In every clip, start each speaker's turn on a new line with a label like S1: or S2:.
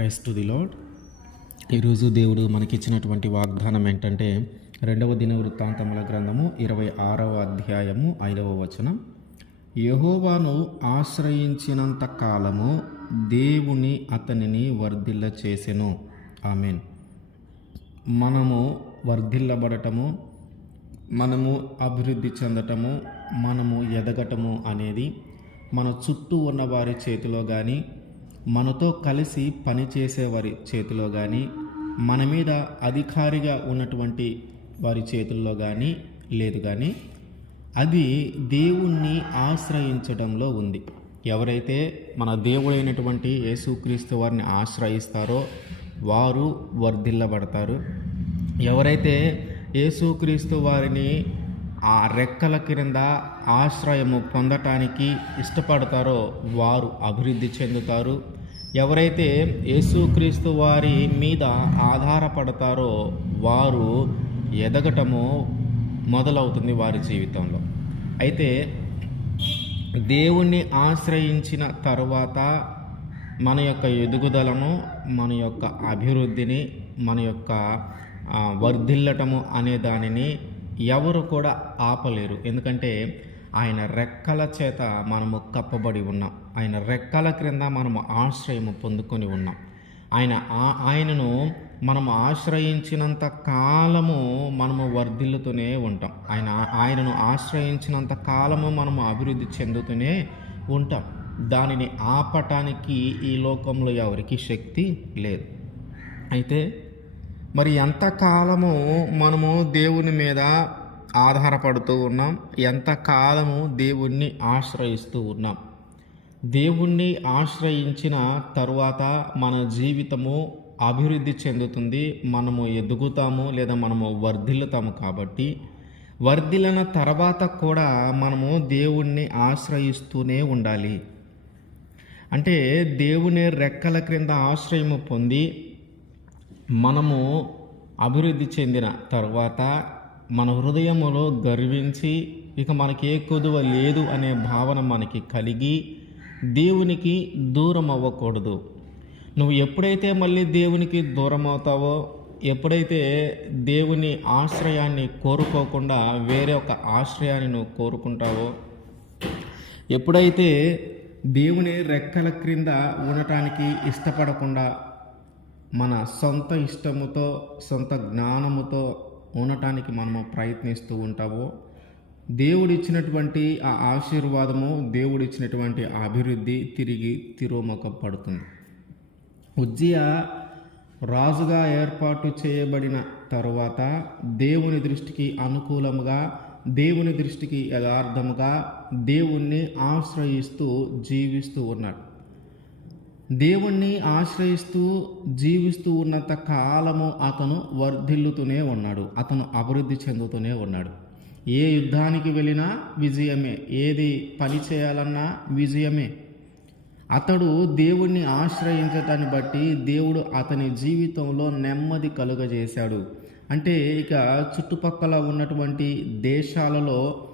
S1: క్రైస్తు to the lord ఈరోజు దేవుడు మనకిచ్చినటువంటి వాగ్దానం ఏంటంటే రెండవ దిన వృత్తాంతముల గ్రంథము ఇరవై ఆరవ అధ్యాయము ఐదవ వచనం. యహోవాను ఆశ్రయించినంత కాలము దేవుని అతనిని వర్ధిల్ల చేసెను. ఆమెన్. మనము వర్ధిల్లబడటము మనము అభివృద్ధి చెందటము మనము ఎదగటము అనేది మన చుట్టూ ఉన్న వారి చేతిలో కానీ మనతో కలిసి పనిచేసేవారి చేతిలో కానీ మన మీద అధికారిగా ఉన్నటువంటి వారి చేతుల్లో కానీ లేదు కానీ అది దేవుణ్ణి ఆశ్రయించడంలో ఉంది. ఎవరైతే మన దేవుడైనటువంటి యేసుక్రీస్తు వారిని ఆశ్రయిస్తారో వారు వర్ధిల్లబడతారు. ఎవరైతే యేసుక్రీస్తు వారిని ఆ రెక్కల క్రింద ఆశ్రయము పొందటానికి ఇష్టపడతారో వారు అభివృద్ధి చెందుతారు. ఎవరైతే యేసుక్రీస్తు వారి మీద ఆధారపడతారో వారు ఎదగటము మొదలవుతుంది వారి జీవితంలో. అయితే దేవుణ్ణి ఆశ్రయించిన తరువాత మన యొక్క ఎదుగుదలను మన యొక్క అభివృద్ధిని మన యొక్క వర్ధిల్లటము అనే దానిని ఎవరు కూడా ఆపలేరు. ఎందుకంటే ఆయన రెక్కల చేత మనము కప్పబడి ఉన్నాం. ఆయన రెక్కల క్రింద మనము ఆశ్రయము పొందుకొని ఉన్నాం. ఆయన ఆ- ఆయనను మనము ఆశ్రయించినంత కాలము మనము వర్ధిల్లుతూనే ఉంటాం. ఆయన ఆయనను ఆశ్రయించినంత కాలము మనము అభివృద్ధి చెందుతూనే ఉంటాం. దానిని ఆపటానికి ఈ లోకంలో ఎవరికి శక్తి లేదు. అయితే మరి ఎంతకాలము మనము దేవుని మీద ఆధారపడుతూ ఉన్నాం? ఎంతకాలము దేవుణ్ణి ఆశ్రయిస్తూ ఉన్నాం? దేవుణ్ణి ఆశ్రయించిన తరువాత మన జీవితము అభివృద్ధి చెందుతుంది మనము ఎదుగుతాము లేదా మనము వర్ధిల్లుతాము కాబట్టి. వర్ధిల్లిన తర్వాత కూడా మనము దేవుణ్ణి ఆశ్రయిస్తూనే ఉండాలి. అంటే దేవుని రెక్కల క్రింద ఆశ్రయము పొంది మనము అభివృద్ధి చెందిన తర్వాత మన హృదయములో గర్వించి ఇక మనకి ఏ కొదువ లేదు అనే భావన మనకి కలిగి దేవునికి దూరం అవ్వకూడదు. నువ్వు ఎప్పుడైతే మళ్ళీ దేవునికి దూరం అవుతావో ఎప్పుడైతే దేవుని ఆశ్రయాన్ని కోరుకోకుండా వేరే ఒక ఆశ్రయాన్ని నువ్వు కోరుకుంటావో ఎప్పుడైతే దేవుని రెక్కల క్రింద ఉండటానికి ఇష్టపడకుండా మన సొంత ఇష్టముతో సొంత జ్ఞానముతో ఉండటానికి మనము ప్రయత్నిస్తూ ఉంటామో దేవుడిచ్చినటువంటి ఆ ఆశీర్వాదము దేవుడిచ్చినటువంటి అభివృద్ధి తిరిగి తిరోముఖం పడుతుంది ఉజ్జియా రాజుగా ఏర్పాటు చేయబడిన తరువాత దేవుని దృష్టికి అనుకూలముగా దేవుని దృష్టికి యథార్థముగా దేవుణ్ణి ఆశ్రయిస్తూ జీవిస్తూ ఉన్నాడు. దేవుణ్ణి ఆశ్రయిస్తూ జీవిస్తూ ఉన్నంత కాలము అతను వర్ధిల్లుతూనే ఉన్నాడు అతను అభివృద్ధి చెందుతూనే ఉన్నాడు. ఏ యుద్ధానికి వెళ్ళినా విజయమే. ఏది పని చేయాలన్నా విజయమే. అతడు దేవుణ్ణి ఆశ్రయించటాన్ని బట్టి దేవుడు అతని జీవితంలో నెమ్మది కలుగజేశాడు. అంటే ఇక చుట్టుపక్కల ఉన్నటువంటి దేశాలలో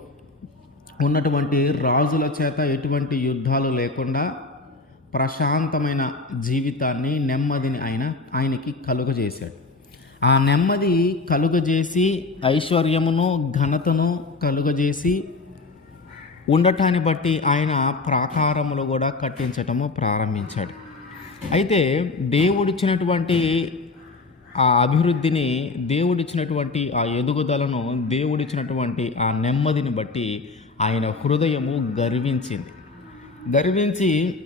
S1: ఉన్నటువంటి రాజుల చేత ఎటువంటి యుద్ధాలు లేకుండా ప్రశాంతమైన జీవితాన్ని నెమ్మదిని ఆయన ఆయనకి కలుగజేశాడు. ఆ నెమ్మది కలుగజేసి ఐశ్వర్యమును ఘనతను కలుగజేసి ఉండటాన్ని బట్టి ఆయన ప్రాకారములు కూడా కట్టించటము ప్రారంభించాడు. అయితే దేవుడిచ్చినటువంటి ఆ అభివృద్ధిని దేవుడిచ్చినటువంటి ఆ ఎదుగుదలను దేవుడిచ్చినటువంటి ఆ నెమ్మదిని బట్టి ఆయన హృదయము గర్వించింది. గర్వించి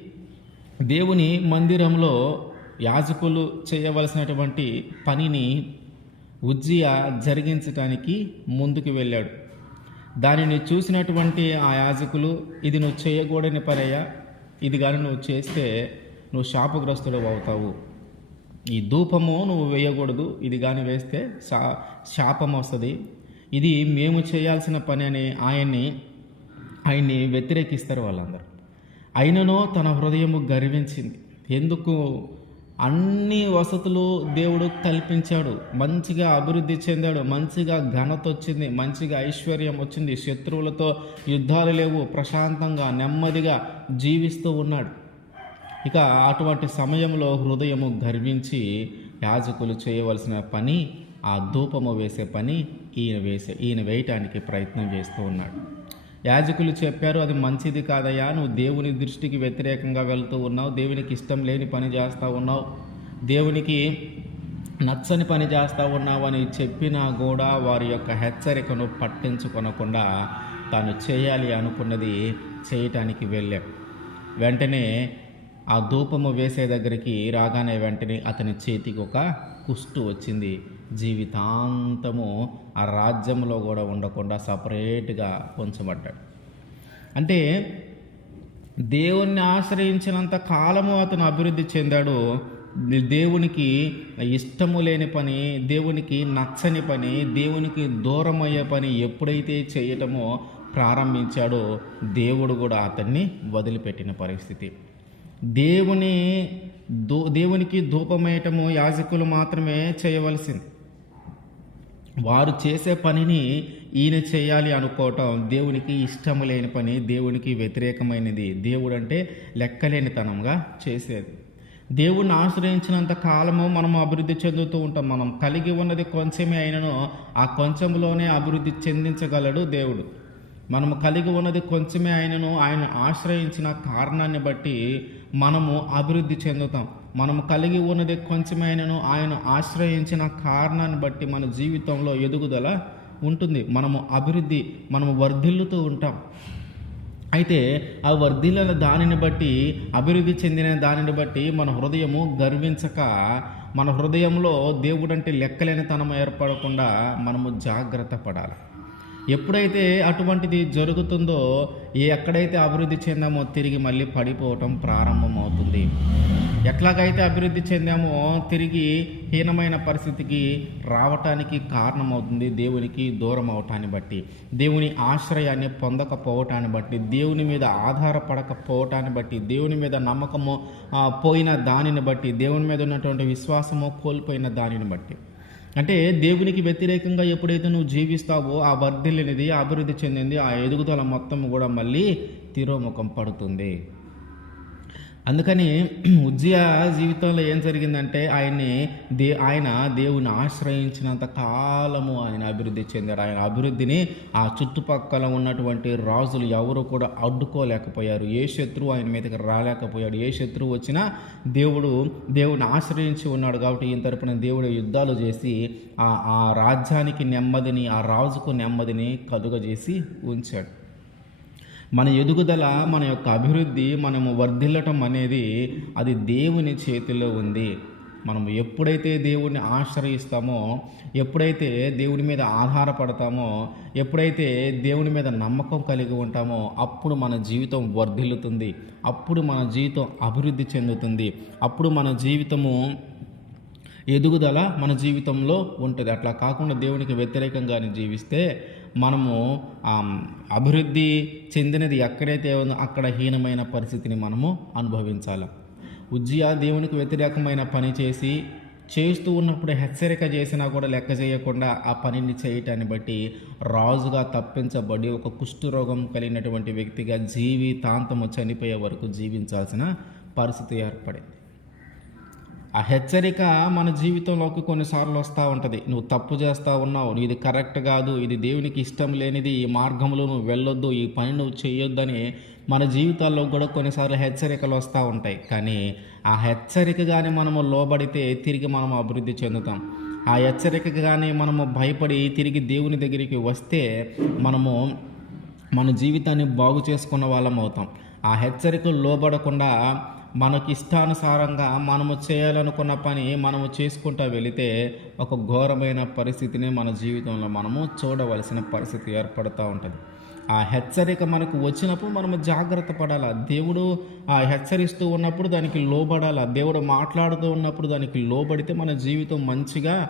S1: దేవుని మందిరంలో యాజకులు చేయవలసినటువంటి పనిని ఉజ్జియా జరిగించటానికి ముందుకు వెళ్ళాడు. దానిని చూసినటువంటి ఆ యాజకులు ఇది నువ్వు చేయకూడని పనయ్యా ఇది కానీ నువ్వు చేస్తే నువ్వు శాపగ్రస్తుడు అవుతావు. ఈ ధూపము నువ్వు వేయకూడదు ఇది కానీ వేస్తే శా శాపం వస్తుంది. ఇది మేము చేయాల్సిన పని అని ఆయన్ని ఆయన్ని వ్యతిరేకిస్తారు వాళ్ళందరూ. అయినను తన హృదయము గర్వించింది. ఎందుకు అన్ని వసతులు దేవుడు కల్పించాడు. మంచిగా అభివృద్ధి చెందాడు. మంచిగా ఘనత వచ్చింది. మంచిగా ఐశ్వర్యం వచ్చింది. శత్రువులతో యుద్ధాలు లేవు. ప్రశాంతంగా నెమ్మదిగా జీవిస్తూ ఉన్నాడు. ఇక అటువంటి సమయంలో హృదయము గర్వించి యాజకులు చేయవలసిన పని ఆ ధూపము వేసే పని ఈయన వేసే ఈయన వేయటానికి ప్రయత్నం చేస్తూ ఉన్నాడు. యాజకులు చెప్పారు అది మంచిది కాదయ్యా నువ్వు దేవుని దృష్టికి వ్యతిరేకంగా వెళ్తూ ఉన్నావు దేవునికి ఇష్టం లేని పని చేస్తూ ఉన్నావు దేవునికి నచ్చని పని చేస్తూ ఉన్నావని చెప్పినా కూడా వారి యొక్క హెచ్చరికను పట్టించుకొనకుండా తాను చేయాలి అనుకున్నది చేయటానికి వెళ్ళాం. వెంటనే ఆ ధూపము వేసే దగ్గరికి రాగానే వెంటనే అతని చేతికి ఒక కుష్టు వచ్చింది. జీవితాంతము ఆ రాజ్యంలో కూడా ఉండకుండా సపరేట్గా ఉంచబడ్డాడు. అంటే దేవుణ్ణి ఆశ్రయించినంత కాలము అతను అభివృద్ధి చెందాడు. దేవునికి ఇష్టము లేని పని దేవునికి నచ్చని పని దేవునికి దూరమయ్యే పని ఎప్పుడైతే చేయటమో ప్రారంభించాడో దేవుడు కూడా అతన్ని వదిలిపెట్టిన పరిస్థితి. దేవుని దో దేవునికి ధూపమేయటము యాజకులు మాత్రమే చేయవలసింది. వారు చేసే పనిని ఈయన చేయాలి అనుకోవటం దేవునికి ఇష్టము లేని పని దేవునికి వ్యతిరేకమైనది. దేవుడు అంటే లెక్కలేనితనంగా చేసేది. దేవుణ్ణి ఆశ్రయించినంత కాలము మనం అభివృద్ధి చెందుతూ ఉంటాం. మనం కలిగి ఉన్నది కొంచెమే అయినను ఆ కొంచెంలోనే అభివృద్ధి చెందించగలడు దేవుడు. మనము కలిగి ఉన్నది కొంచెమే ఆయనను ఆయన ఆశ్రయించిన కారణాన్ని బట్టి మనము అభివృద్ధి చెందుతాం. మనము కలిగి ఉన్నది కొంచెమే ఆయనను ఆయన ఆశ్రయించిన కారణాన్ని బట్టి మన జీవితంలో ఎదుగుదల ఉంటుంది. మనము అభివృద్ధి మనము వర్ధిల్లుతూ ఉంటాం. అయితే ఆ వర్ధిల్లిన దానిని బట్టి అభివృద్ధి చెందిన దానిని బట్టి మన హృదయము గర్వించక మన హృదయంలో దేవుడంటే లెక్కలేని తనం ఏర్పడకుండా మనము జాగ్రత్త పడాలి. ఎప్పుడైతే అటువంటిది జరుగుతుందో ఏ ఎక్కడైతే అభివృద్ధి చెందామో తిరిగి మళ్ళీ పడిపోవటం ప్రారంభమవుతుంది. ఎట్లాగైతే అభివృద్ధి చెందామో తిరిగి హీనమైన పరిస్థితికి రావటానికి కారణమవుతుంది దేవునికి దూరం అవటాన్ని బట్టి. దేవుని ఆశ్రయాన్ని పొందకపోవటాన్ని బట్టి దేవుని మీద ఆధారపడకపోవటాన్ని బట్టి దేవుని మీద నమ్మకము పోయిన దానిని బట్టి దేవుని మీద ఉన్నటువంటి విశ్వాసము కోల్పోయిన దానిని బట్టి. అంటే దేవునికి వ్యతిరేకంగా ఎప్పుడైతే నువ్వు జీవిస్తావో ఆ వర్ధిల్లినది అభివృద్ధి చెందింది ఆ ఎదుగుదల మొత్తం కూడా మళ్ళీ తిరోముఖం పడుతుంది. అందుకని ఉజ్జయ జీవితంలో ఏం జరిగిందంటే ఆయన్ని దే ఆయన దేవుని ఆశ్రయించినంత కాలము ఆయన అభివృద్ధి చెందాడు. ఆయన అభివృద్ధిని ఆ చుట్టుపక్కల ఉన్నటువంటి రాజులు ఎవరు కూడా అడ్డుకోలేకపోయారు. ఏ శత్రువు ఆయన మీదకి రాలేకపోయాడు. ఏ శత్రువు వచ్చినా దేవుడు దేవుని ఆశ్రయించి ఉన్నాడు కాబట్టి ఈయన తరపున దేవుడు యుద్ధాలు చేసి ఆ ఆ రాజ్యానికి నెమ్మదిని ఆ రాజుకు నెమ్మదిని కలుగజేసి ఉంచాడు. మన ఎదుగుదల మన యొక్క అభివృద్ధి మనము వర్ధిల్లటం అనేది అది దేవుని చేతిలో ఉంది. మనం ఎప్పుడైతే దేవుడిని ఆశ్రయిస్తామో ఎప్పుడైతే దేవుని మీద ఆధారపడతామో ఎప్పుడైతే దేవుని మీద నమ్మకం కలిగి ఉంటామో అప్పుడు మన జీవితం వర్ధిల్లుతుంది. అప్పుడు మన జీవితం అభివృద్ధి చెందుతుంది. అప్పుడు మన జీవితము ఎదుగుదల మన జీవితంలో ఉంటుంది. అట్లా కాకుండా దేవునికి వ్యతిరేకంగానే జీవిస్తే మనము అభివృద్ధి చెందినది ఎక్కడైతే ఉందో అక్కడ హీనమైన పరిస్థితిని మనము అనుభవించాలి. ఉజ్జియా దేవునికి వ్యతిరేకమైన పని చేసి చేస్తూ ఉన్నప్పుడు హెచ్చరిక చేసినా కూడా లెక్క చేయకుండా ఆ పనిని చేయటాన్ని బట్టి రాజుగా తప్పించబడి ఒక కుష్ఠరోగం కలిగినటువంటి వ్యక్తిగా జీవితాంతము చనిపోయే వరకు జీవించాల్సిన పరిస్థితి ఏర్పడింది. ఆ హెచ్చరిక మన జీవితంలోకి కొన్నిసార్లు వస్తూ ఉంటుంది. నువ్వు తప్పు చేస్తూ ఉన్నావు ఇది కరెక్ట్ కాదు ఇది దేవునికి ఇష్టం లేనిది ఈ మార్గంలో నువ్వు వెళ్ళొద్దు ఈ పని నువ్వు చేయొద్దని మన జీవితాల్లో కూడా కొన్నిసార్లు హెచ్చరికలు వస్తూ ఉంటాయి. కానీ ఆ హెచ్చరిక కానీ మనము లోబడితే తిరిగి మనం అభివృద్ధి చెందుతాం. ఆ హెచ్చరిక కానీ మనము భయపడి తిరిగి దేవుని దగ్గరికి వస్తే మనము మన జీవితాన్ని బాగు చేసుకున్న వాళ్ళం అవుతాం. ఆ హెచ్చరికలు లోబడకుండా మనకి ఇష్టానుసారంగా మనము చేయాలనుకున్న పని మనము చేసుకుంటూ వెళితే ఒక ఘోరమైన పరిస్థితిని మన జీవితంలో మనము చూడవలసిన పరిస్థితి ఏర్పడుతూ ఉంటుంది. ఆ హెచ్చరిక మనకు వచ్చినప్పుడు మనము జాగ్రత్త పడాలి? దేవుడు ఆ హెచ్చరిస్తూ ఉన్నప్పుడు దానికి లోబడాలి? దేవుడు మాట్లాడుతూ ఉన్నప్పుడు దానికి లోబడితే మన జీవితం మంచిగా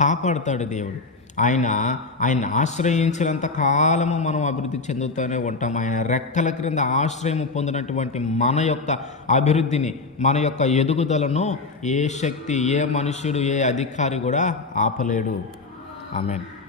S1: కాపాడుతాడు దేవుడు. ఆయన ఆయన ఆశ్రయించినంత కాలము మనం అభివృద్ధి చెందుతూనే ఉంటాం ఆయన రెక్కల క్రింద ఆశ్రయం పొందినటువంటి మన యొక్క అభివృద్ధిని మన యొక్క ఎదుగుదలను ఏ శక్తి ఏ మనుషుడు ఏ అధికారి కూడా ఆపలేడు. ఆమెన్.